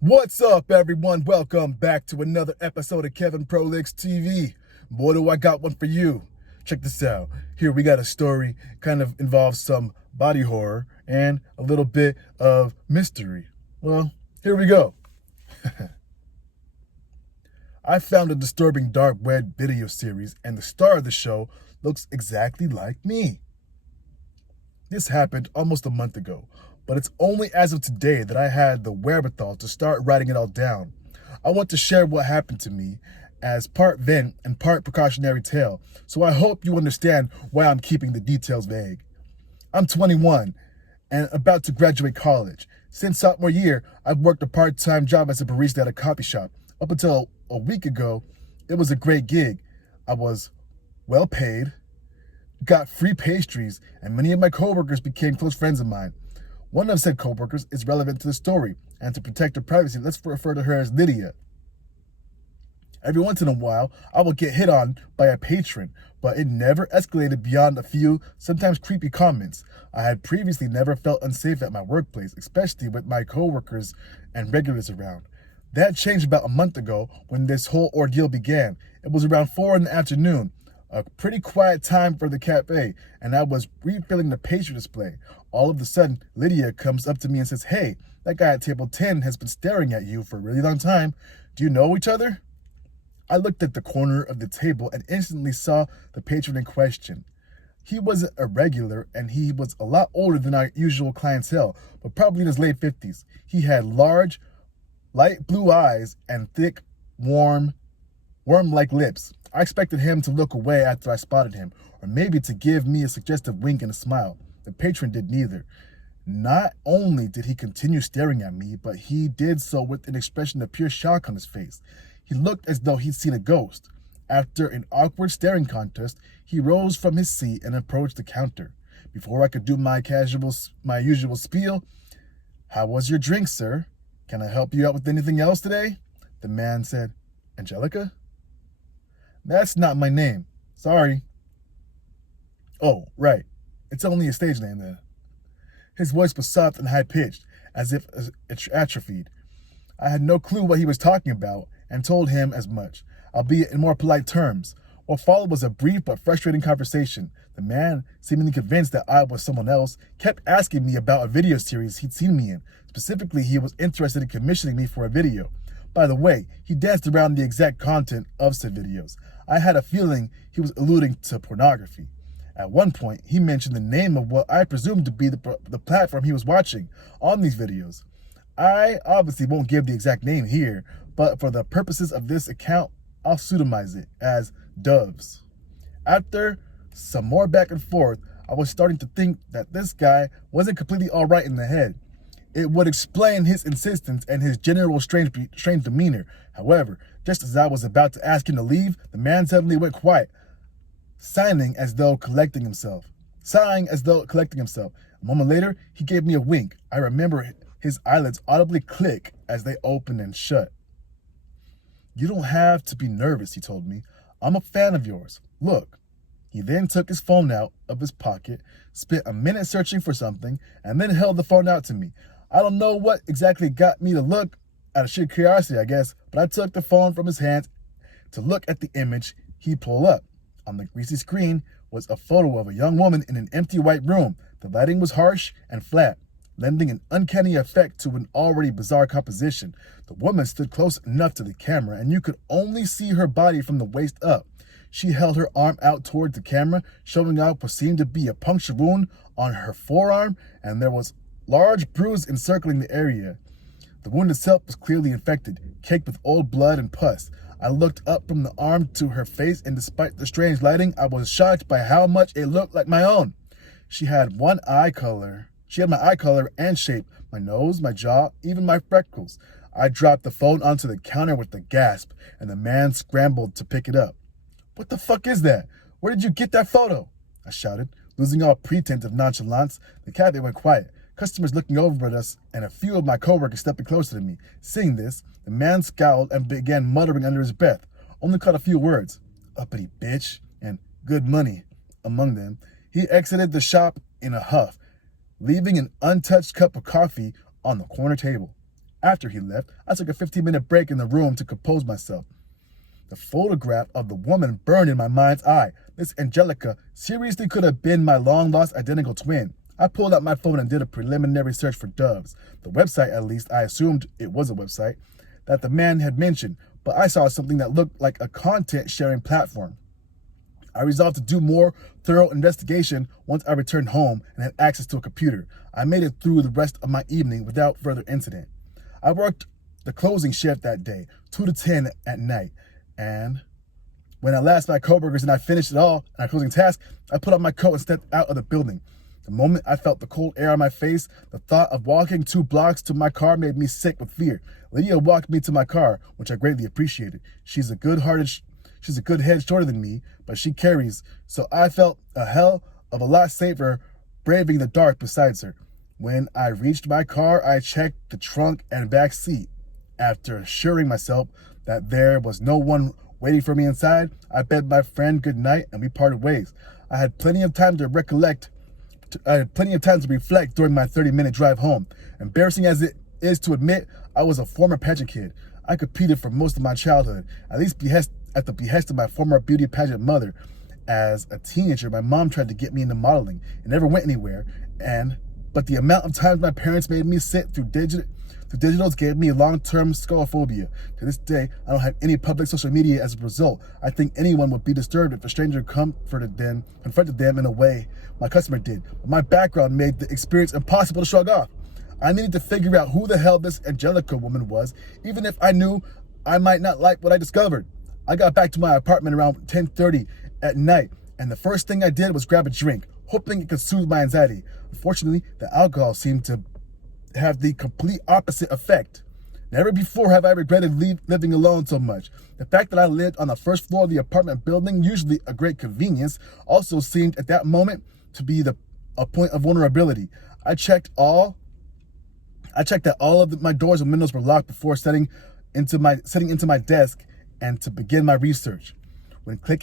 What's up, everyone? Welcome back to another episode of Kevin Prolix TV. Boy, do I got one for you. Check this out. Here we got a story kind of involves some body horror and a little bit of mystery. Well, here we go. I found a disturbing Darkweb video series, and the star of the show looks exactly like me. This happened almost a month ago, but it's only as of today that I had the wherewithal to start writing it all down. I want to share what happened to me as part vent and part precautionary tale, so I hope you understand why I'm keeping the details vague. I'm 21 and about to graduate college. Since sophomore year, I've worked a part-time job as a barista at a coffee shop. Up until a week ago, it was a great gig. I was well paid, got free pastries, and many of my coworkers became close friends of mine. One of said coworkers is relevant to the story, and to protect her privacy, let's refer to her as Lydia. Every once in a while, I will get hit on by a patron, but it never escalated beyond a few, sometimes creepy comments. I had previously never felt unsafe at my workplace, especially with my coworkers and regulars around. That changed about a month ago when this whole ordeal began. It was around 4 in the afternoon. A pretty quiet time for the cafe, and I was refilling the pastry display. All of a sudden, Lydia comes up to me and says, "Hey, that guy at table 10 has been staring at you for a really long time. Do you know each other?" I looked at the corner of the table and instantly saw the patron in question. He wasn't a regular, and he was a lot older than our usual clientele, but probably in his late 50s. He had large, light blue eyes and thick, worm-like lips. I expected him to look away after I spotted him, or maybe to give me a suggestive wink and a smile. The patron did neither. Not only did he continue staring at me, but he did so with an expression of pure shock on his face. He looked as though he'd seen a ghost. After an awkward staring contest, he rose from his seat and approached the counter. Before I could do my usual spiel, "How was your drink, sir? Can I help you out with anything else today?" The man said, "Angelica?" "That's not my name. Sorry." "Oh, right. It's only a stage name then." His voice was soft and high-pitched, as if atrophied. I had no clue what he was talking about and told him as much, albeit in more polite terms. What followed was a brief but frustrating conversation. The man, seemingly convinced that I was someone else, kept asking me about a video series he'd seen me in. Specifically, he was interested in commissioning me for a video. By the way, he danced around the exact content of said videos. I had a feeling he was alluding to pornography. At one point, he mentioned the name of what I presumed to be the platform he was watching on these videos. I obviously won't give the exact name here, but for the purposes of this account, I'll pseudonymize it as Doves. After some more back and forth, I was starting to think that this guy wasn't completely all right in the head. It would explain his insistence and his general strange demeanor. However, just as I was about to ask him to leave, the man suddenly went quiet, sighing as though collecting himself. A moment later, he gave me a wink. I remember his eyelids audibly click as they opened and shut. "You don't have to be nervous," he told me. "I'm a fan of yours. Look." He then took his phone out of his pocket, spent a minute searching for something, and then held the phone out to me. I don't know what exactly got me to look, out of sheer curiosity, I guess, but I took the phone from his hands to look at the image he pulled up. On the greasy screen was a photo of a young woman in an empty white room. The lighting was harsh and flat, lending an uncanny effect to an already bizarre composition. The woman stood close enough to the camera, and you could only see her body from the waist up. She held her arm out toward the camera, showing out what seemed to be a puncture wound on her forearm, and there was large bruise encircling the area. The wound itself was clearly infected, caked with old blood and pus. I looked up from the arm to her face, and despite the strange lighting, I was shocked by how much it looked like my own. She had my eye color and shape, my nose, my jaw, even my freckles. I dropped the phone onto the counter with a gasp, and the man scrambled to pick it up. "What the fuck is that? Where did you get that photo?" I shouted, losing all pretense of nonchalance. The cafe went quiet, customers looking over at us, and a few of my coworkers stepping closer to me. Seeing this, the man scowled and began muttering under his breath. Only caught a few words, "uppity bitch," and "good money," among them. He exited the shop in a huff, leaving an untouched cup of coffee on the corner table. After he left, I took a 15-minute break in the room to compose myself. The photograph of the woman burned in my mind's eye. Miss Angelica seriously could have been my long-lost identical twin. I pulled out my phone and did a preliminary search for Doves, the website, at least I assumed it was a website, that the man had mentioned, but I saw something that looked like a content-sharing platform. I resolved to do more thorough investigation once I returned home and had access to a computer. I made it through the rest of my evening without further incident. I worked the closing shift that day, 2 to 10 at night, and when I last my coworkers and I finished it all and our closing task, I put on my coat and stepped out of the building. The moment I felt the cold air on my face, the thought of walking 2 blocks to my car made me sick with fear. Lydia walked me to my car, which I greatly appreciated. She's a good head shorter than me, but she carries, so I felt a hell of a lot safer braving the dark beside her. When I reached my car, I checked the trunk and back seat. After assuring myself that there was no one waiting for me inside, I bade my friend good night and we parted ways. I had plenty of time to reflect during my 30-minute drive home. Embarrassing as it is to admit, I was a former pageant kid. I competed for most of my childhood, at the behest of my former beauty pageant mother. As a teenager, my mom tried to get me into modeling. It never went anywhere, but the amount of times my parents made me sit through digitals gave me long-term scolophobia. To this day, I don't have any public social media as a result. I think anyone would be disturbed if a stranger confronted them in a way my customer did. But my background made the experience impossible to shrug off. I needed to figure out who the hell this Angelica woman was, even if I knew I might not like what I discovered. I got back to my apartment around 10:30 at night, and the first thing I did was grab a drink, hoping it could soothe my anxiety. Unfortunately, the alcohol seemed to have the complete opposite effect. Never before have I regretted living alone so much. The fact that I lived on the first floor of the apartment building, usually a great convenience, also seemed at that moment to be a point of vulnerability. I checked that all of my doors and windows were locked before setting into my desk and to begin my research. When clicking